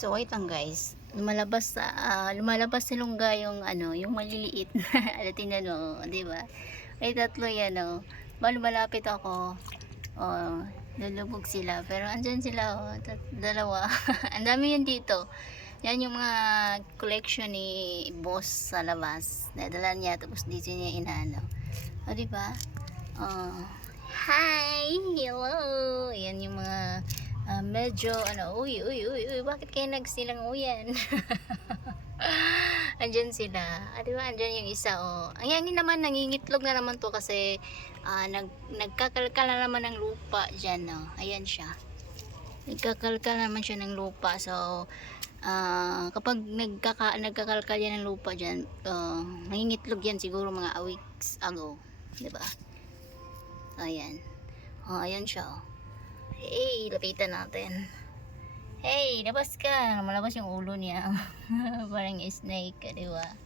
So wait lang guys. Lumalabas sa ah, lumalabas sa lungga yung ano, yung maliliit na ano tingnan mo, 'di ba? May tatlo yan oh. Bali malapit ako. Oh, lulubog sila. Pero andyan sila oh, tat- dalawa. Ang dami yan dito. Yan yung mga collection ni boss sa labas. Nadala niya tapos dito niya inaano. O, di ba? Oh. Hi! Hello! Yan yung mga ah, medyo ano, uy, uy, uy, uy, bakit kayo nagsilang uyan? Andyan sila. Ah, di ba? Andyan yung isa, oh. Ang yan naman, nangingitlog na naman to kasi ah, nag, nagkakalkal na naman ng lupa dyan, oh. Ayan siya. Nagkakalkal naman siya ng lupa. So, ah, kapag nagkaka, nagkakalkal yan ng lupa dyan, uh, nangingitlog yan siguro mga a weeks ago. Di ba? Ayan. Oh, ayan siya, oh. Hey, lapitan natin. Hey, labas ka. Malabas yung ulo niya. Parang snake, di ba?